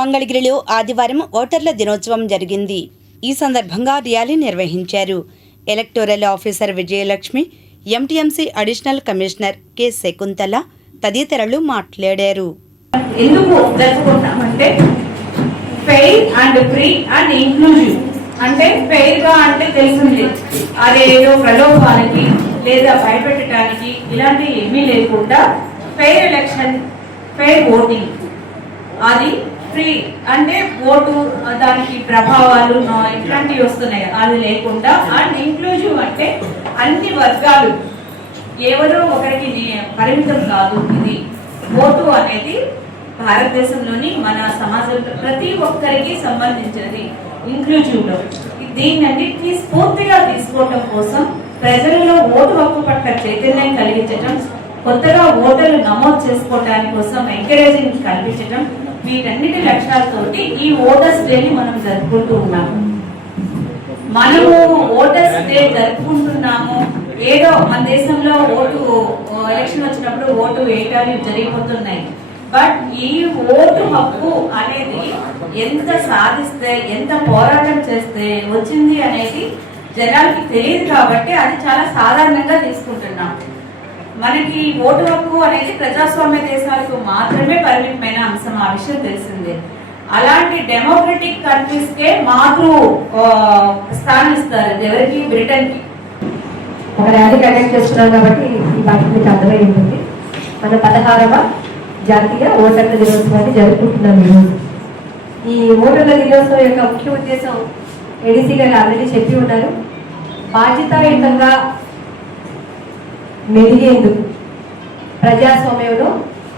మంగళగిరిలో ఆదివారం ఓటర్ల దినోత్సవం జరిగింది. ఈ సందర్భంగా ర్యాలీ నిర్వహించారు. Electoral officer Vijayalakshmi, MTMC additional commissioner K Shakuntala తదితరులు మాట్లాడారు. ఎందుకు జరుపుకుంటామంటే fair and free and inclusive. అంటే ఫెయిర్ గా అంటే తెలిసింది, అదేదో ప్రలోభాలకి లేదా భయపెట్టడానికి ఇలాంటివి ఏమీ లేకుండా ఫెయిర్ ఎలక్షన్, ఫెయిర్ ఓటింగ్. అది ఫ్రీ అంటే ఓటు దానికి ప్రభావాలు ఇట్లాంటివి వస్తున్నాయి, అది లేకుండా. అండ్ ఇంక్లూజివ్ అంటే అన్ని వర్గాలు, ఎవరో ఒకరికి పరిమితం కాదు. ఇది ఓటు అనేది భారతదేశంలోని మన సమాజంలో ప్రతి ఒక్కరికి సంబంధించినది. ఇంక్లూజివ్ లో దీన్ని స్ఫూర్తిగా తీసుకోవటం కోసం ప్రజలలో ఓటు హక్కు పట్ల చైతన్యం కలిగించటం, కొత్తగా ఓటర్లు నమోదు చేసుకోవడానికి కోసం ఎంకరేజింగ్ కల్పించటం, వీటన్నిటి లక్ష్యాలతోటి ఈ ఓటర్స్ డేని మనం జరుపుకుంటూ ఉన్నాము. మనము ఓటర్స్ డే జరుపుకుంటున్నాము, ఏదో మన దేశంలో ఓటు ఎలక్షన్ వచ్చినప్పుడు ఓటు వేయటాలు జరిగిపోతున్నాయి. బట్ ఈ ఓటు హక్కు అనేది ఎంత సాధిస్తే, ఎంత పోరాటం చేస్తే వచ్చింది అనేది జనాలకి తెలియదు. కాబట్టి అది చాలా సాధారణంగా తీసుకుంటున్నాం. మనకి ఓటు హక్కు అనేది ప్రజాస్వామ్య దేశాలకు మాత్రమే పరిమితమైన అంశం, ఆ విషయం తెలిసిందే. అలాంటి డెమోక్రటిక్ కంట్రీస్ కే మాతృ స్థానం ఇస్తారు. ఎవరికి? బ్రిటన్ కి. ఒక ర్యాలీ కండక్ట్ చేస్తున్నాం కాబట్టి ఈ పార్టీ మీకు అర్థమై ఉంటుంది. మన 16వ జాతీయ ఓటర్ల దినోత్సవాన్ని జరుపుకుంటున్నాం ఈరోజు. ఈ ఓటర్ల దినోత్సవం యొక్క ముఖ్య ఉద్దేశం ఏడీసీ గారు ఆల్రెడీ చెప్పి ఉన్నారు. బాధ్యతాయుతంగా మెదిగేందుకు ప్రజాస్వామ్యంలో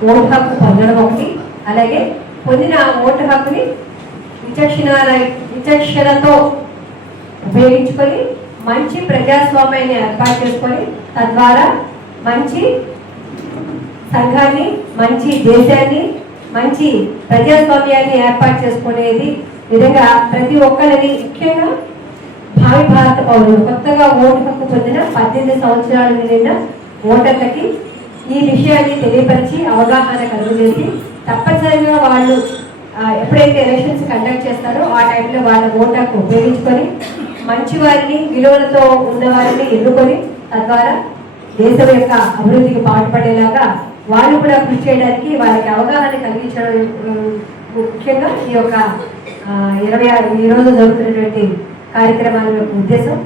ఓటు హక్కు పొందడం ఒకటి, అలాగే పొందిన ఓటు హక్కుని విచక్షణతో ఉపయోగించుకొని మంచి ప్రజాస్వామ్యాన్ని ఏర్పాటు చేసుకొని తద్వారా మంచి సంఘాన్ని, మంచి దేశాన్ని, మంచి ప్రజాస్వామ్యాన్ని ఏర్పాటు చేసుకునేది విధంగా ప్రతి ఒక్కరిని, ముఖ్యంగా భావి భారత పౌరులు, కొత్తగా ఓటు హక్కు పొందిన 18 సంవత్సరాలు నిండిన ఓటర్లకి ఈ విషయాన్ని తెలియపరిచి అవగాహన కలుగజేసి తప్పనిసరిగా వాళ్ళు ఎప్పుడైతే ఎలక్షన్స్ కండక్ట్ చేస్తారో ఆ టైంలో వాళ్ళ ఓటు హక్కు ఉపయోగించుకొని మంచి వారిని, విలువలతో ఉన్న వారిని ఎన్నుకొని తద్వారా దేశం యొక్క అభివృద్ధికి పాటుపడేలాగా వాళ్ళు కూడా కృషి చేయడానికి వాళ్ళకి అవగాహన కలిగించడం ముఖ్యంగా ఈ యొక్క ఈ రోజు జరుగుతున్నటువంటి కార్యక్రమాల యొక్క ఉద్దేశం.